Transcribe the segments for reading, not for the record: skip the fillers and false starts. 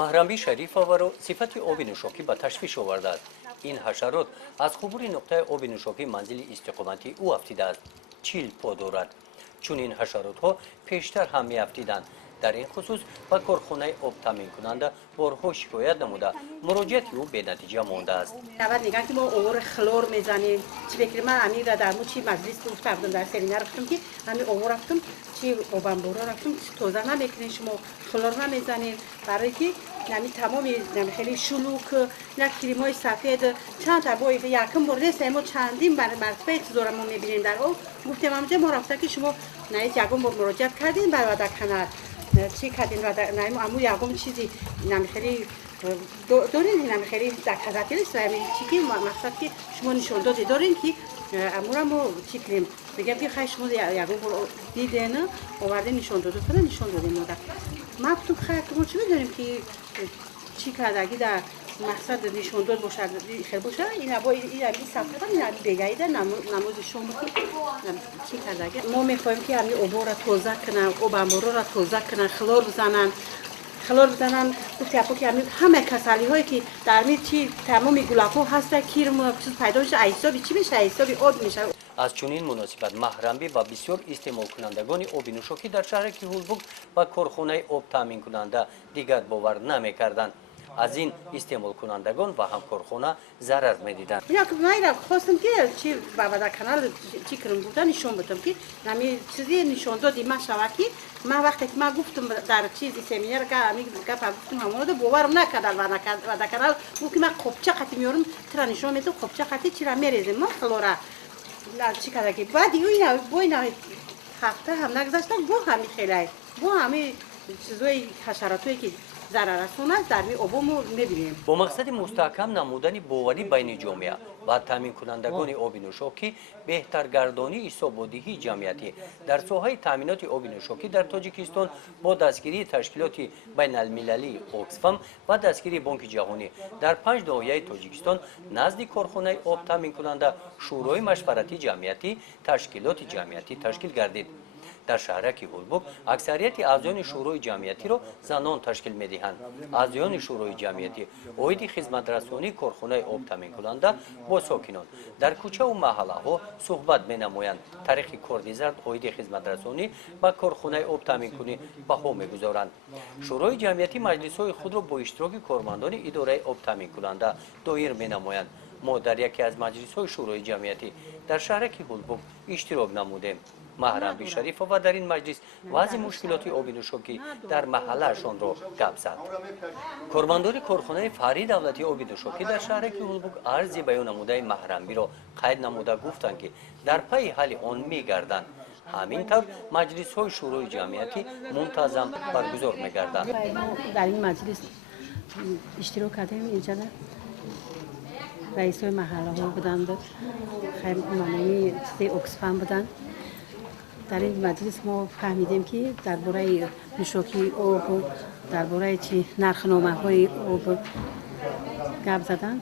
маҳрамби шарифоваро сифати оби нӯшокӣ ба ташвиш овардааст. ин ҳашарот аз хубури нуқтаи оби нӯшокӣ манзили истиқомати ӯ афтидааст. 40 по дорад. чунин ҳашаротҳо пештар ҳам меафтиданд. дар ин хусус ба корхонаи об таъминкунанда борҳо шикоят намуда муроҷиати ӯ бенатиҷа мондааст. اول میگن که ما عبور خلور میزنیم چی فکر من امیر در مو چی مجلس گفتم در سمینار رفتم که همین عبور رفتم چی اوبن بورا رفتم توزه نمیکنین شما خلور نمیزنین برای که نمی تمام نمی خیلی شلوک نه کریمای سفید چند تا با یکم برده سیمو چندین مرتبه زور ما میبینیم در او گفتم همونجا ما رفتم که شما نه یکم بر مراجعت کردین برای کانال چی کردین و نه امو یکم چیزی نمی خیلی دارین این خیلی دکتری است و چی که مقصد که شما نشون داده دارین که امورا ما چی کنیم بگم که خیلی شما یکم دیدین آورده نشون داده تا نشون دادیم ما گفتم خیلی ما چی بداریم که چی کردگی در مقصد نشون داد باشه خیلی باشه این با این صفحه این بگید نماز شما چی کردگی ما میخوایم که همین عبور را توزه کنن عبور را توزه کنن خلار بزنن خلال بزنن گفتی اپو که همه کسالی هایی که در می چی تمام گلاب ها هست کیرم چیز پیدا میشه حسابی چی میشه حسابی آب میشه аз чунин муносибат маҳрамбӣ ба бисёр истеъмолкунандагони оби нӯшокӣ дар шаҳри киҳулбуг ва корхонаи об таъминкунанда дигар бовар намекарданд. аз ин истеъмолкунандагон ва ҳамкорхона зарар медиданд. من خواستم که چی با کانال چی کنم بودن نشون بدم که نمی چیزی نشون دادی من شوه که من وقتی که من گفتم در چیزی سمینار که امی گفتم همون رو باورم نکردن و در کانال گفت که من خوبچه قطعی میارم ترا نشون میدم خوبچه قطعی چرا میریزم ما خلورا چی کرده که بعد اینا با اینا هفته هم نگذاشتن با همین خیلی با همین چیزای حشراتایی که бо мақсади мустаҳкам намудани боварӣ байни ҷомеа ва таъминкунандагони оби нӯшокӣ беҳтаргардонии ҳисободиҳии ҷамъиятӣ дар соҳаи таъминоти оби нӯшокӣ дар тоҷикистон бо дастгирии ташкилоти байналмилалии оксфам ва дастгирии бонки ҷаҳонӣ дар 5 доҳияи тоҷикистон назди корхонаи об таъминкунанда шӯрои машваратии ҷамъиятӣ ташкилоти ҷамъиятӣ ташкил гардид. дар шаҳри киҳулбуг аксарияти аъзоёни шӯрои ҷамъиятиро занон ташкил медиҳанд. аъзоёни шӯрои ҷамъиятӣ оиди хизматрасонии корхонаи об таъминкунанда бо сокинон дар кӯчаву маҳаллаҳо суҳбат менамоянд. тариқи корнизард оиди хизматрасонӣ ба корхонаи об таъминкунӣ баҳо мегузоранд. шӯрои ҷамъиятӣ маҷлисҳои худро бо иштироки кормандони идораи об таъминкунанда доир менамоянд. мо дар яке аз маҷлисҳои шӯрои ҷамъиятӣ дар шаҳри киҳулбуг иштирок намудем. маҳрамби шарифова дар ин маҷлис вазъи мушкилоти оби нӯшокӣ дар маҳаллаашонро гап зад. кормандори корхонаи фаҳрии давлатии оби нӯшокӣ дар шаҳри киҳулбуг арзи баён намудаи маҳрамбиро қайд намуда гуфтанд ки дар пайи ҳалли он мегарданд. ҳамин тавр маҷлисҳои шӯрои ҷамъиятӣ мунтазам баргузор мегарданд. дар ин маҷлис иштирок кардем инҷа раисои маҳаллаҳо буданд хаймани оксфам буданд. در این مجلس ما فهمیدیم که درباره نوشاکی آب درباره چی نرخنامه‌های آب گپ زدن.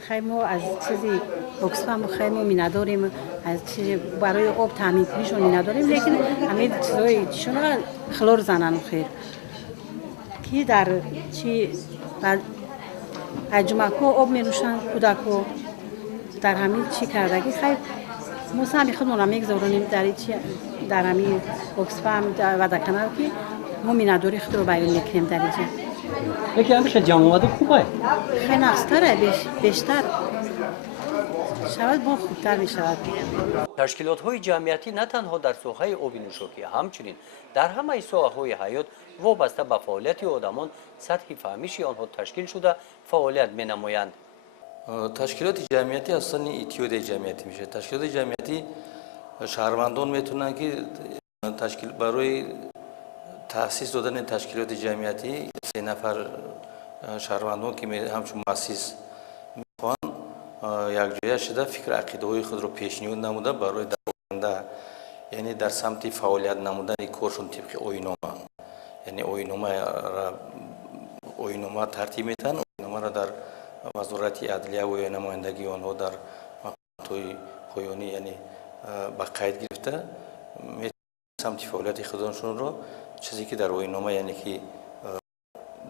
خیلی ما از چیزی اکسفام خیلی ما نداریم از چیزی برای آب تامین کنیشون نداریم لیکن همین چیزای شما خلور زنن خیر که در چی اجماع‌ها آب می‌نوشن کودک‌ها در همین چی کردگی خیلی ما سعی خودمون میگذارونیم در چی در همین اکسفام و در کانال که ما مینداری خود رو بیان میکنیم در اینجا. یکی همیشه جمعیت خوبه. خیلی نقصتره بیشتر شاید با خوبتر میشود. تشکیلات‌های جمعیتی نه تنها در ساحه آبی نوشاکی همچنین در همه ساحه‌های حیات وابسته به فعالیت آدمان سطح فهمیشی آنها تشکیل شده فعالیت می‌نمایند. تشکیلات جمعیتی اصلا ایتیود جمعیتی میشه. تشکیلات جمعیتی شهروندان میتونن که تشکیل برای تأسیس دادن تشکیلات جمعیتی 3 نفر شهروندان که همچون مؤسس میخوان یک جای شده فکر عقیده های خود رو پیشنهاد نموده برای در آینده یعنی در سمت فعالیت نمودن کارشون طبق آیین‌نامه یعنی آیین‌نامه ترتیب میتن آیین‌نامه را در وزارت عدلیه و نمایندگی آنها در مقامات پایانی یعنی با قید گرفته میتونن سمت فعالیت خودشون رو چیزی که در آیین‌نامه یعنی که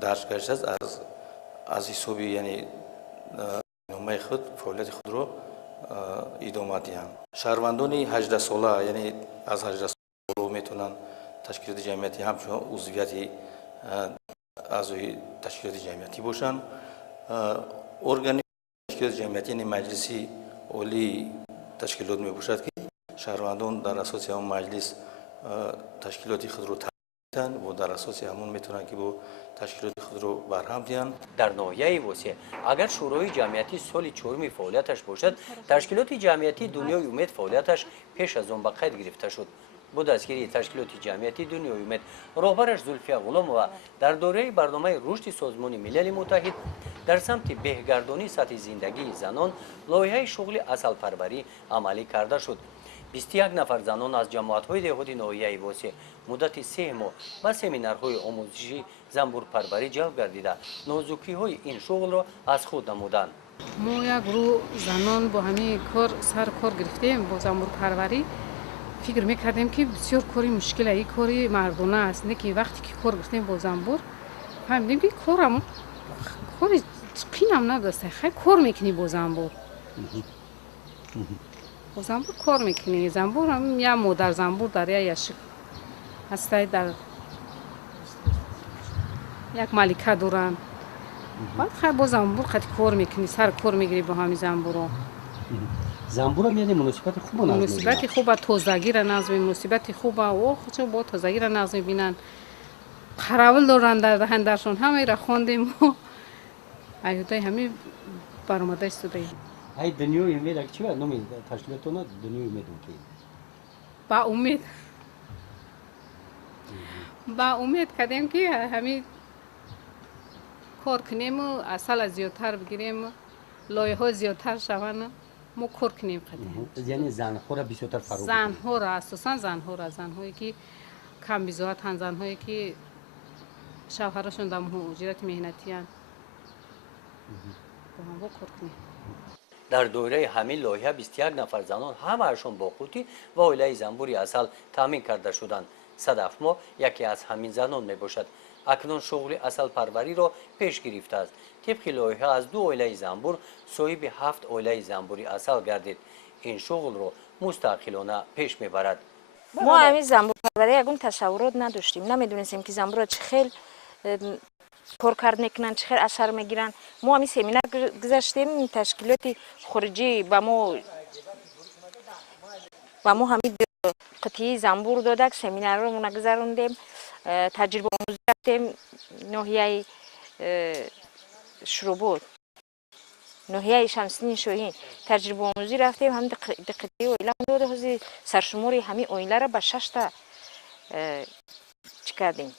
درج گشته است از حسابی یعنی نامه خود فعالیت خود رو ادامه دهند. شهروندان 18 ساله یعنی از 18 ساله میتونن تشکیلات جمعیتی همچون عضویت اعضای تشکیلات جمعیتی باشند. ارگان تشکیلات جمعیتی یعنی مجلسی عالی تشکیلات می باشد که شهروندان در اساس همون مجلس تشکیلات خود رو تنظیم و در اساس همون میتونن که با تشکیلات خود رو برهم دهند. در ناحیه وسیع اگر شورای جمعیتی سال چهارم فعالیتش باشد، تشکیلات جمعیتی دنیای امید فعالیتش پیش از آن به قید گرفته شد. با دستگیری تشکیلات جمعیتی دنیای امید راهبرش زلفیه غلام و در دوره برنامه رشد سازمان ملل متحد در سمت بهگردانی سطح زندگی زنان لایحه شغل اصل پروری عملی کرده شد. 21 نفر زنان از جماعت‌های دهاتی ناحیه وسیع مدت 3 ماه به سمینارهای آموزشی زنبور پروری جلب گردیده نازکی‌های این شغل را از خود نمودند. ما یک گروه زنان با همین کار سر کار گرفتیم با زنبور پروری. فکر میکردیم که بسیار کاری مشکل ای کاری مردانه است، نه که وقتی که کار گرفتیم با زنبور فهمیدیم که کارم کاری قینم نداشته. خیلی کار میکنی با زنبور. با زنبور کار میکنی. زنبور هم یا مادر زنبور در یک هسته در یک ملکه دارن. بعد خیلی با زنبور خیلی کار میکنی، سر کار میگیری با همین زنبورا. زنبور هم یعنی مناسبت خوب نظم میبینن. مناسبت خوب تازگی را نظم مناسبت خوب او خودشون با تازگی را نظم میبینن. قراول دارن در دهندرشون همه را خواندیم و ایوده همین برآمده استوده. ای دنیای امید اگه چی بود نمی تشکیلاتون دنیای امید که با امید کردیم که همین کار کنیم و اصل زیادتر بگیریم، لایحه زیادتر شوند. ما کار کنیم قدیم. یعنی زنها را بیشتر فرو زنها را اساسا زنهایی که کم بیزارتن، زنهایی که شوهرشون در مهاجرت مهنتی ان با کار کنیم. در دوره همین لایحه 21 نفر زنان همه‌شان با قوطی و اویله زنبوری اصل تامین کرده شدند. صدف ما یکی از همین زنان می باشد. اکنون شغل اصل پروری را پیش گرفته است. طبق لایحه از 2 اویله زنبور صاحب 7 اویله زنبوری اصل گردید. این شغل را مستقلانه پیش میبرد. ما همین زنبور پروری یگون تصورات نداشتیم، نمیدونستیم که زنبور چه خیلی کار کرد میکنن، چه خیلی اثر میگیرن. ما همین سمینار گذاشتیم، تشکیلات خارجی با ما همین قطعی زنبور دادک، سمینار رو نگذروندیم، تجربه آموزی رفتیم ناحیه شروبوت، ناحیه شمسین شاهین تجربه آموزی رفتیم. هم دقیقی اویله داده حوزی سرشماری همین اویله را به 6 تا چی کردیم؟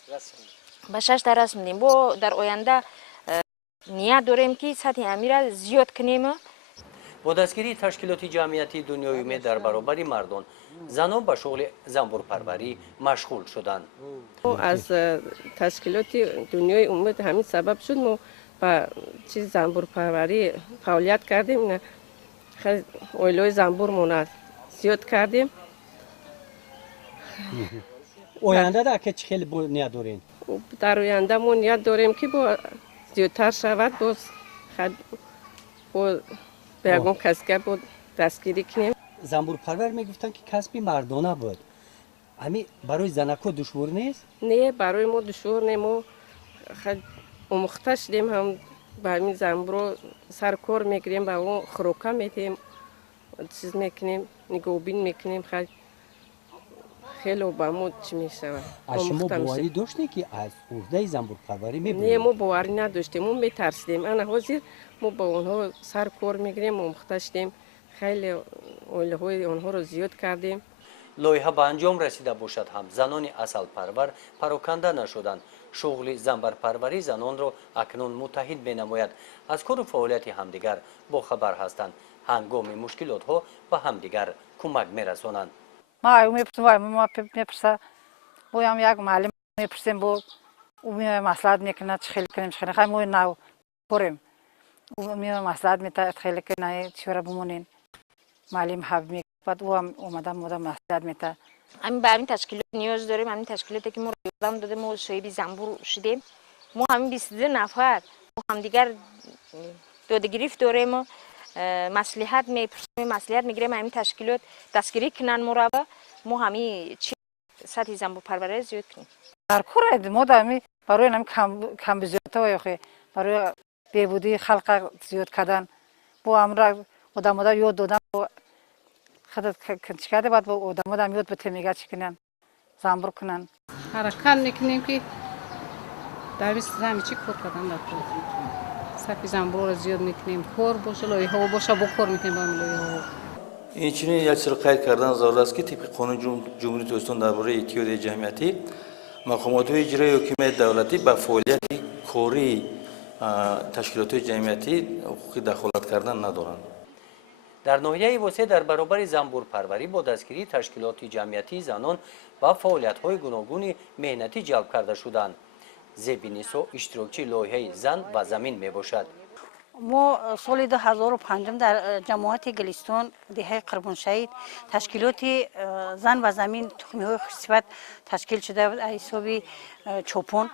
به 6 تا رسم دیم. با در آینده نیت داریم که سطح امیر زیاد کنیم. با دستگیری تشکیلات جمعیتی دنیای امید در برابر مردان، زنان به شغل زنبور پروری مشغول شدند. از تشکیلات دنیای امید همین سبب شد ما با چیز زنبور پروری فعالیت کردیم. خیلی اویلای زنبور زیاد کردیم. آینده در که خیلی نیت دارین؟ در آینده ما نیت داریم که با زیادتر شود، با بیگم کسگر با دستگیری کنیم. زنبور پرور میگفتن که کسبی مردانه بود. همین برای زنکو دشوار نیست؟ نه برای ما دشوار نه. ما خیلی آموخته شدیم، هم با همین زنبور سر کار میگیریم، با اون خروکه میتیم، چیز میکنیم، نگوبین میکنیم. خیلی با ما چی میشود. شما باوری داشتی که از عهده زنبور پروری میبرید؟ نه ما باوری نداشتیم، ما میترسیدیم. انا حاضر ما با اونها سر کار میگیریم، آموخته شدیم، خیلی اویله های اونها رو زیاد کردیم. لایحه به انجام رسیده باشد هم زنان اصل پرور پراکنده نشدند. شغل زنبور پروری زنان را اکنون متحد بنماید. از کار و فعالیت همدیگر با خبر هستند. هنگام مشکلات ها به همدیگر کمک میرسانند. ما میپرسه بایم یک معلم میپرسیم با او مصلحت میکنه چه خیلی کنیم، چه خیلی خیلی ما نو پریم او مصلحت میته خیلی کنه چرا بمونین معلم حب میکنه. بعد او هم اومدم مصلحت میته. همین به همین تشکیلات نیاز داریم. همین تشکیلاتی که ما رو یادم داده ما صاحب زنبور شدیم. ما همین 22 نفر ما هم دیگر داده گریفت داریم و مصلحت میپرسیم، مصلحت میگیریم همین تشکیلات دستگیری کنن ما همین چی سطح زنبور پرورش زیاد کنیم. در کور ما دائمی برای نمی کم بزیادتا و یا برای بهبودی خلق زیاد کردن با امر آدم یاد دادن خودت کنچکاده بعد با آدم یاد بده میگه چی کنن زنبور کنن حرکت میکنیم که در بیست زمین چی کار کردن در کور سطح زنبور رو زیاد میکنیم کور باشه لایه ها باشه با کور میکنیم با لایه ها. این چنین یک سری قید کردن ضرورت است که طبق قانون جمهوری توسعه درباره اتحادیه جمعیتی مقامات اجرایی حکومت دولتی به فعالیت کاری تشکیلات جمعیتی حقوق دخالت کردن ندارند. در ناحیه وسه در برابر زنبور پروری با دستگیری تشکیلات جمعیتی زنان و فعالیت‌های گوناگون مهنتی جلب کرده شدند. زبینیسو اشتراکچی لایحه زن و زمین میباشد. ما سال 2005 در جماعت گلستان دهه قربان شهید تشکیلات زن و زمین تخمی های خصیبت تشکیل شده بود حسابی چوپون.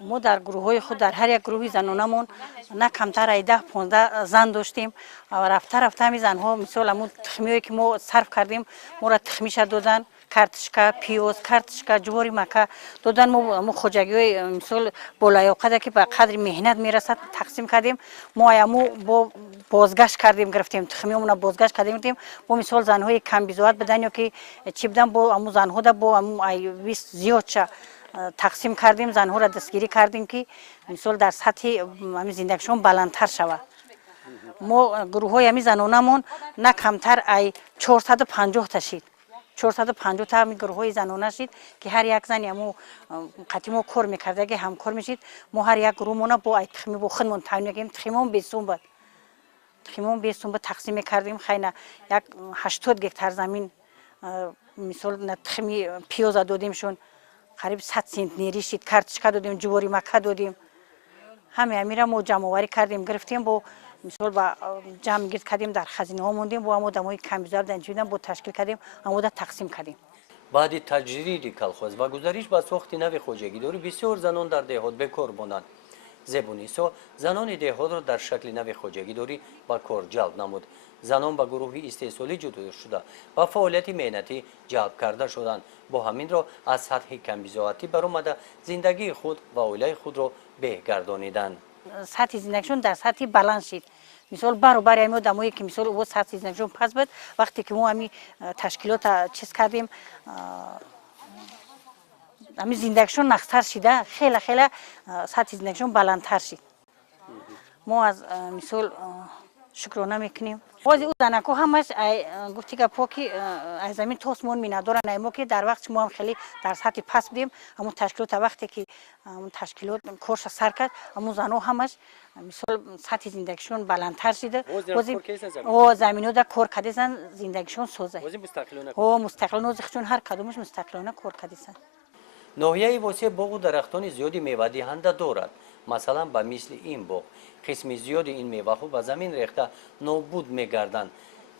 ما در گروه های خود در هر یک گروه زنانمون نه کمتر 10-15 زن داشتیم و رفته همین زنها مثال همون تخمی که ما صرف کردیم ما را تخمیش دادن کارتشکا پیوز کارتشکا جواری مکه دادن ما خوجگی های مثال بالایوقه که به قدر مهنت میرسد تقسیم کردیم ما همو با بازگشت کردیم گرفتیم تخمیمون بازگشت کردیم با مثال زنهای کم بیزوات بدن یا که چی بدن با همو زنها دا با همو ویست زیاد شه تقسیم کردیم زنها را دستگیری کردیم که مثال در سطح همین زندگیشون بلندتر شود. ما گروه های همین زنانمون نه کمتر 450 تا شید 450 تا همین گروه های زنانه شید که هر یک زنی همو قطعی کار میکرده که همکار میشید ما هر یک گروه مونه با تخمی با خودمون تعیین کردیم تخمیمون 20 بود تخمیمون 20 بود تقسیم کردیم خیلی یک 80 گکتار زمین مثال تخمی پیاز دادیمشون قریب 100 سنت شید کارتشکا دادیم جواری مکه دادیم همه امیرا ما جمع آوری کردیم گرفتیم با مثال با جمع گرد کردیم در خزینه ها موندیم با همو دمای کم بیزار دنجیدن با تشکیل کردیم همو تقسیم کردیم. بعد تجدید کلخوز و گزارش با ساخت نو خوجگیداری بسیار زنان در دهات به کار ماندند. زبونیسو زنان دهات را در شکل نو خوجگیداری با کار جلب نمود. زنان با گروهی استحصالی جدا شده و فعالیت مهنتی جلب کرده شدند. با همین را از سطح کم بیزاتی برآمده زندگی خود و عائله خود را بهگردانیدند. سطح زندگیشون در سطح بلند شد. مثال برابر همین دمایی که مثال او سطح زندگیشون پس بود وقتی که ما همین تشکیلات چیز کردیم همین زندگیشون نقصر شده خیلی سطح زندگیشون بلندتر شد. ما از مثال شکرانه میکنیم. بازی او زنکو همش گفتی که پاکی از زمین توسمون می ندارن ایمو که در وقت ما هم خیلی در سطح پس بودیم همون تشکیلات وقتی که همون تشکیلات کورس سر کرد همون زنو همش مثال سطح زندگیشون بلندتر شده او زمینو در کار کردن زندگیشون سوزه او مستقلانه وزشون هر کدومش مستقلانه کار کردن. ناحیه وسیع باغ و درختان زیادی میوه دهنده دارد. مثلا به مثل این باغ قسم زیادی این میوه ها به زمین ریخته نابود میگردند.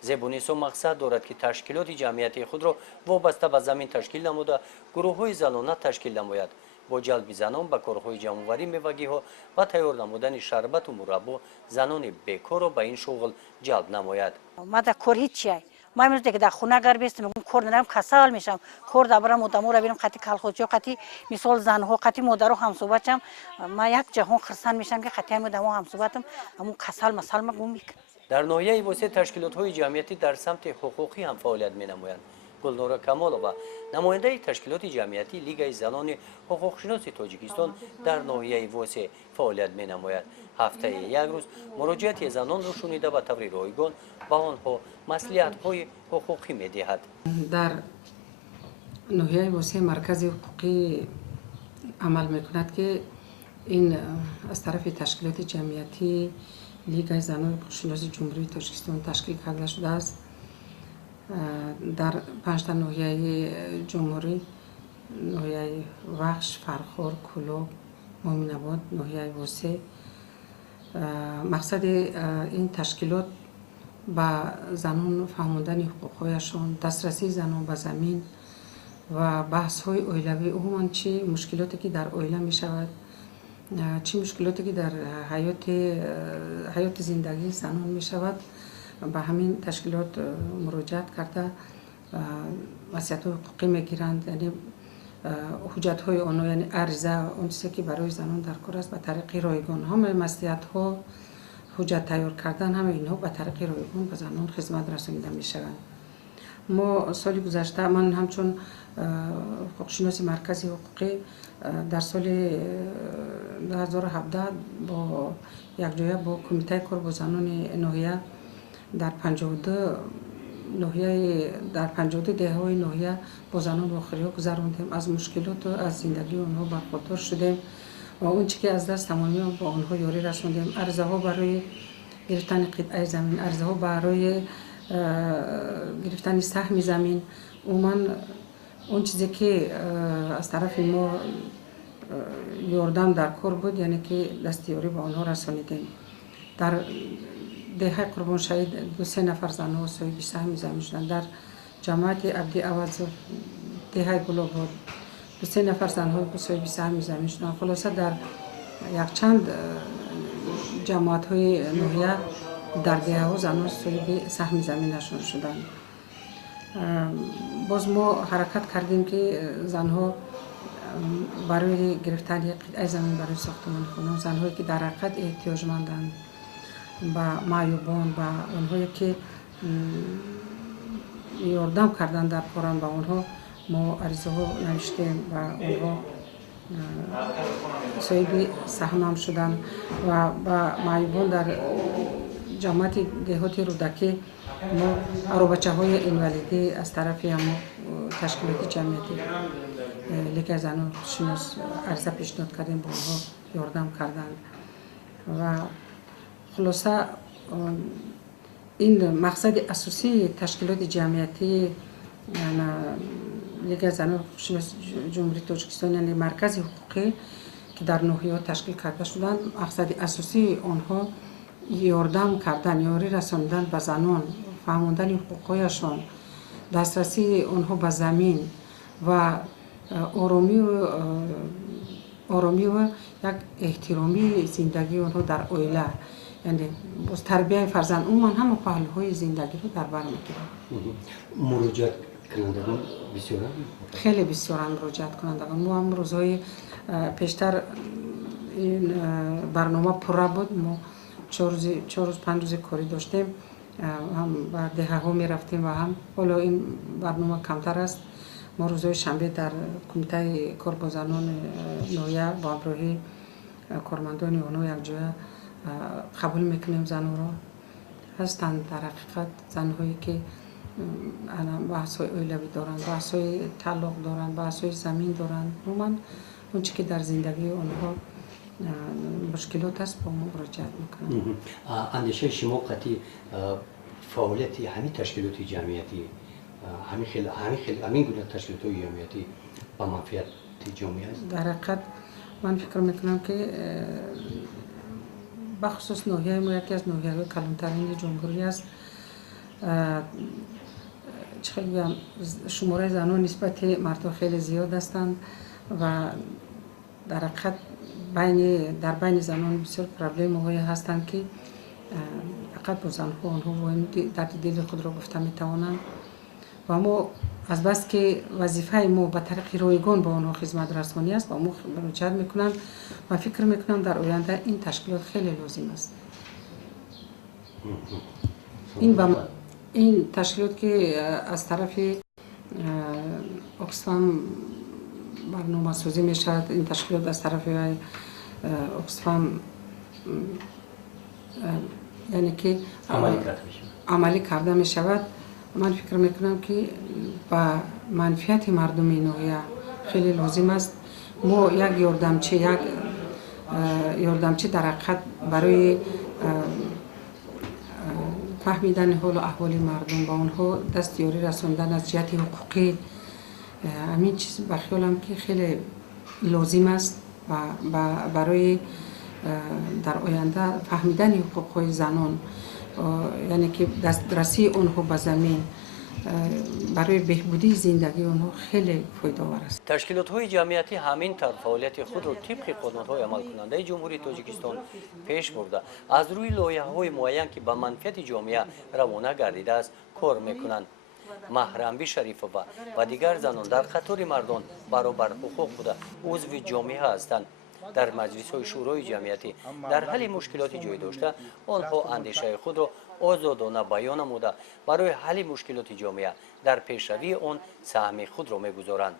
زبونیسو مقصد دارد که تشکیلات جمعیتی خود را وابسته به زمین تشکیل نموده گروه های زنانه تشکیل نماید با جلب زنان به کارهای جمع‌آوری میوگی ها و تیار نمودن شربت و مربا زنان بیکار را به این شغل جلب نماید. ما در کار هیچی ما امروز دیگه در خونه اگر بیستم میگم کار ندارم کسل میشم کار دبرم مدامو رو بیرم قطعی کلخوجی قطعی مثال زنها قطعی مادر هم صحبتم ما یک جهان خرسان میشم که قطعی مدامو هم صحبتم همون کسل مسال ما گم میکنم. در ناحیه وسیع تشکیلات های جمعیتی در سمت حقوقی هم فعالیت مینمایند. گلنورا کمالووا نماینده تشکیلات جمعیتی لیگ زنان حقوقشناس تاجیکستان در ناحیه وسیع فعالیت مینماید. هفته یک روز مراجعت زنان را شنیده و طور رایگان با آنها مصلحت‌های حقوقی می‌دهد. در ناحیه وسیع مرکز حقوقی عمل می‌کند که این از طرف تشکیلات جمعیتی لیگ زنان حقوقشناس جمهوری تاجیکستان تشکیل کرده شده است. در 5 تا ناحیه جمهوری ناحیه وخش، فرخار، کلوب، مومن‌آباد، ناحیه وسیع مقصد این تشکیلات با زنان فهماندن حقوقهایشان دسترسی زنان به زمین و بحث های اویلوی عموما چی مشکلاتی که در اویله می شود چی مشکلاتی که در حیات زندگی زنان می شود به همین تشکیلات مراجعت کرده وصیت های حقوقی میگیرند، یعنی حجت های آنها، یعنی عرضه اون چیزی که برای زنان در کار است به طریق رایگان، همه مصلحت ها حجت تیار کردن، همه اینها به طریق رایگان به زنان خدمت رسانیده می شوند. ما سال گذشته من همچون حقوقشناس مرکزی حقوقی در سال 2017 با یک جایه با کمیته کار با زنان ناحیه در 52 دهه های ناحیه با زنان آخری ها گذراندیم، از مشکلات و از زندگی آنها برخوردار شدیم و اون چی که از دست تمامی با آنها یاری رساندیم. عرضه ها برای گرفتن قطعه زمین، عرضه ها برای گرفتن سهم زمین، اون چیزی که از طرف ما یاردم در کار بود، یعنی که دستیاری به آنها رسانیدیم. در دهه قربان شهید 2-3 نفر زنها صاحب سهم زمین شدند. در جماعت عبدی عوض دهه گلاباد 2-3 نفر زنها صاحب سهم زمین شدند. خلاصه در یک چند جماعت های ناحیه در دهه ها زنها صاحب سهم زمینشان شدند. باز ما حرکت کردیم که زنها برای گرفتن یک قطعه زمین برای ساختمان خانه، زنهایی که در حقیقت احتیاجمندند و معیوبان و آنهایی که یاردم کردن در کاران با آنها ما عریضه ها نوشتیم و آنها صاحب سهم هم شدن و با معیوبان در جماعت دهات رودکی ما آروبچه های اینوالیدی از طرف هم تشکیلات جمعیتی لیگ زنان شناس عرضه پیشنهاد کردیم با آنها یاردم کردند و خلاصه این مقصد اساسی تشکیلات جمعیتی لیگ زنان شناس جمهوری تاجیکستان، یعنی مرکز حقوقی که در ناحیه تشکیل کرده شدند، مقصد اساسی آنها یاردم کردن، یاری رساندن به زنان، فهماندن حقوقهایشان، دسترسی آنها به زمین و آرامی و یک احترامی زندگی آنها در عائله، یعنی باز تربیت فرزند عموما همه پهلوهای زندگی رو در بر میگیرند. مراجعت کنندگان بسیارن؟ خیلی بسیارن مراجعت کنندگان. ما هم روزهای پیشتر این برنامه پره بود، ما 4-5 روز کاری داشتیم، هم به دهه ها می رفتیم و هم حالا این برنامه کمتر است. ما روزهای شنبه در کمیته کار با زنان ناحیه با همراهی کارمندان آنها یک جای قبول میکنیم. زنها را هستند در حقیقت زنهایی که بحث های اولوی دارند، بحث های طلاق دارند، بحث های زمین دارند. عموما اون چی که در زندگی آنها مشکلات است با ما مراجعت میکنند. اندیشه شما قطعی فعالیت همین تشکیلات جمعیتی همین گونه تشکیلات جمعیتی با منفعت جامعه است؟ در حقیقت من فکر میکنم که بخصوص ناحیه ما یکی از ناحیه‌های کلانترین جمهوری است. چه بگم، شماره زنان نسبت مردها خیلی زیاد هستند و در حقیقت در بین زنان بسیار پرابلم هایی هستند که فقط با زنها آنها درد دل خود را گفته میتوانند و ما از بس که وظیفه ما به طریق رایگان با آنها خدمت رسانی است و ما مراجعت میکنند و فکر میکنم در آینده این تشکیلات خیلی لازم است. این تشکیلات که از طرف اکسفام برنامه سازی می شود، این تشکیلات از طرف اکسفام یعنی که عملی کرده می شود، من فکر میکنم که با منفعت مردم ناحیه خیلی لازم است. ما یک یاردمچه در حقیقت برای فهمیدن حال و احوال مردم با آنها دستیاری رساندن از جهت حقوقی، همین چیز به خیالم که خیلی لازم است و برای در آینده فهمیدن حقوقهای زنان، یعنی که دسترسی آنها به زمین برای بهبودی زندگی آنها خیلی فایده‌آور است. تشکیلات‌های جمعیتی همین طرح فعالیت خود را طبق قانون‌های عمل کننده جمهوری تاجیکستان پیش برده از روی لایحه‌های معین که به منفعت جامعه روانه گردیده است کار می‌کنند. محرم شریفова و دیگر زنان در قطار مردان برابر حقوق بوده عضو جامعه هستند. در مجلس‌های شورای جمعیتی در حل مشکلاتی جای داشته آنها اندیشه خود را آزادانه بیان نموده برای حل مشکلات جامعه در پیشروی آن سهم خود را می‌گذارند.